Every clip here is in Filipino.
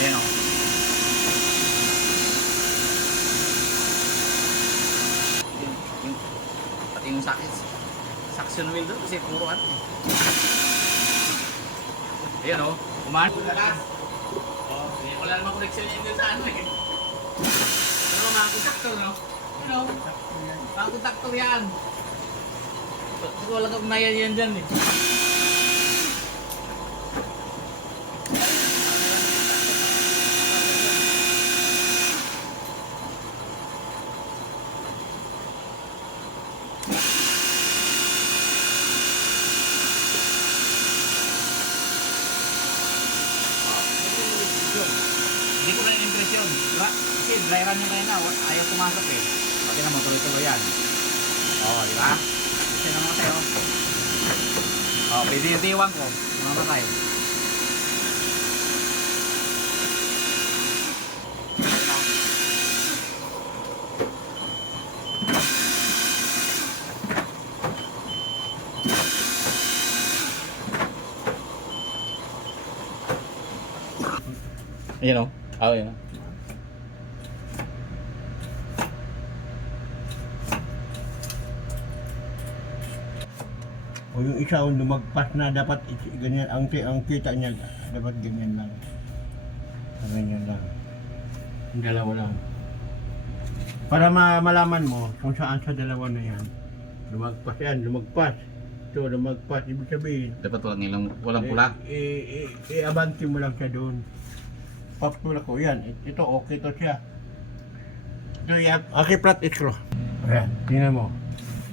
Ayan o. Pati yung sakit. Suction wheel doon kasi puro ano. Ayan o. Kumahan. Wala namang connection yun dun sa ano eh. Pero mga kontaktor no? You know? Mga kontaktor yan. Kasi walang ugnayan yan dyan eh. Hindi ko na yung impresyon. Kasi dry run yung kaya na. Ayaw pumasok eh. Pati naman tuloy-tuloy yan. Oo, di ba? Kasi namamatay oh. Oo, pwede yung tiwang ko. Namamatay. Ayan o. Oh, ayan o. O yung isa ang lumagpas na dapat ganyan ang kita niya dapat ganyan lang. Ganyan lang. Yung dalawa lang. Para malaman mo kung saan sa dalawa na yan. Lumagpas yan, lumagpas. Ito, lumagpas. Ibig sabihin, Dapat walang pula. i-abante mo lang siya doon. Papatula ko yan. Ito, okay to siya. Ito, okay, flat screw. Ayan, tingnan mo.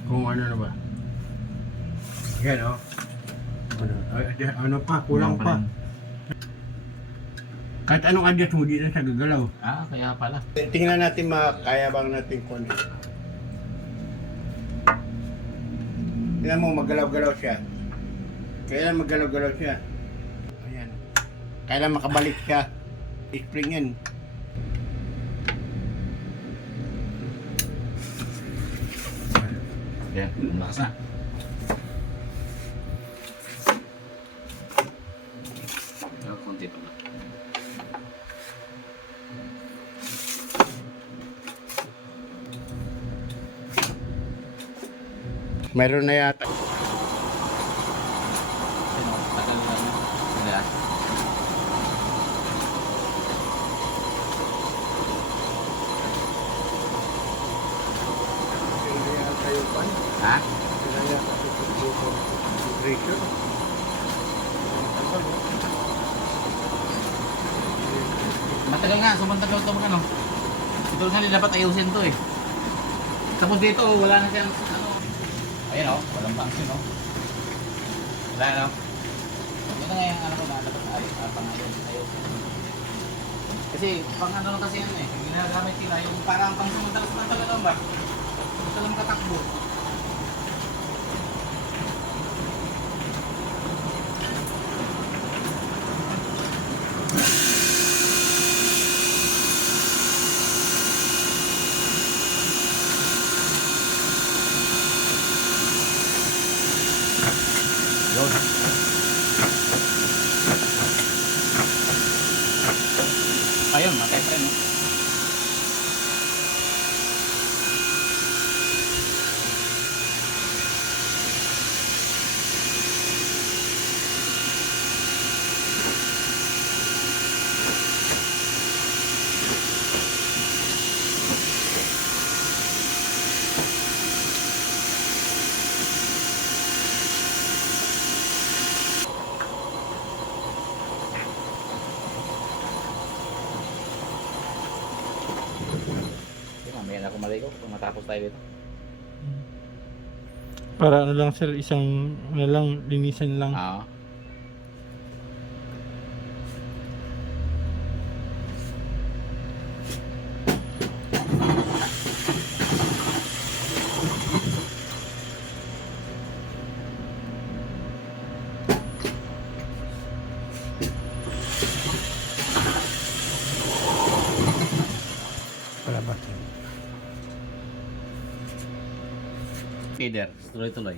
Kung ano na ba. Yan o. Ano pa, kulang pa. Kahit anong adjust mo, di na siya gagalaw. Ah, kaya pala. Tingnan natin kaya bang natin kunin. Tingnan mo, magalaw-galaw siya. Kailan magalaw-galaw siya? Ayan. Kailan makabalik siya. Spring yan. Ayan, lumakas na. Konti pa lang. Meron na yata. Ayan o, tagal na yun. Ayan. Ha? Matagal nga, sumantagal ito ano. Ito nga dapat ayusin to eh. Tapos dito, wala na siyang ano. Ayan o, walang function o. Wala no. Ito na nga yung ano ko na, dapat ayusin. Kasi pang ano lang kasi yan eh. Ginagamit nila yung parang pang sumantagal lang ba? Ito lang makatakbo. Yun. Ayun, matay pa rin no? Mamaya na ako maligo kung matapos tayo dito. Para ano lang sir, isang ano lang, linisan lang. Oo. Feeder, tuloy-tuloy.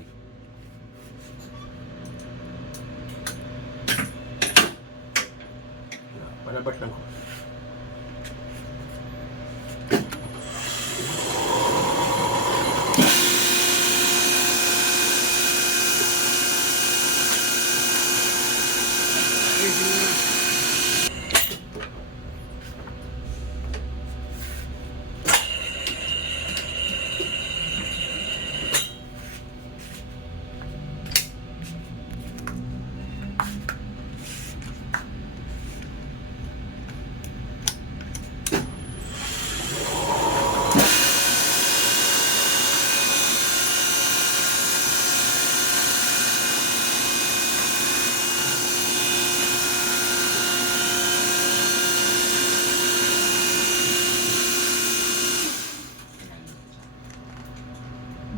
Para labas lang ko.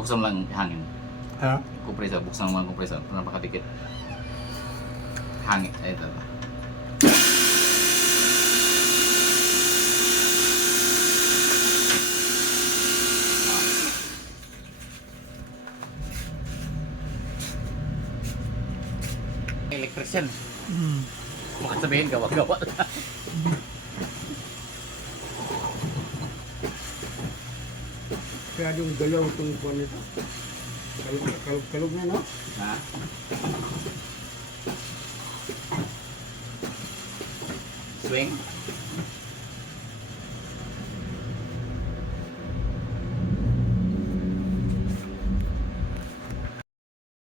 Buksan mo lang hangin. Ha? Compressor, buksan mo lang compressor para makadikit. Hangin, ito. Electrician. Baka sabihin, gawa-gawa lang. Kaya yung galaw itong kuwan nito. Kalog na, no? Ha? Swing.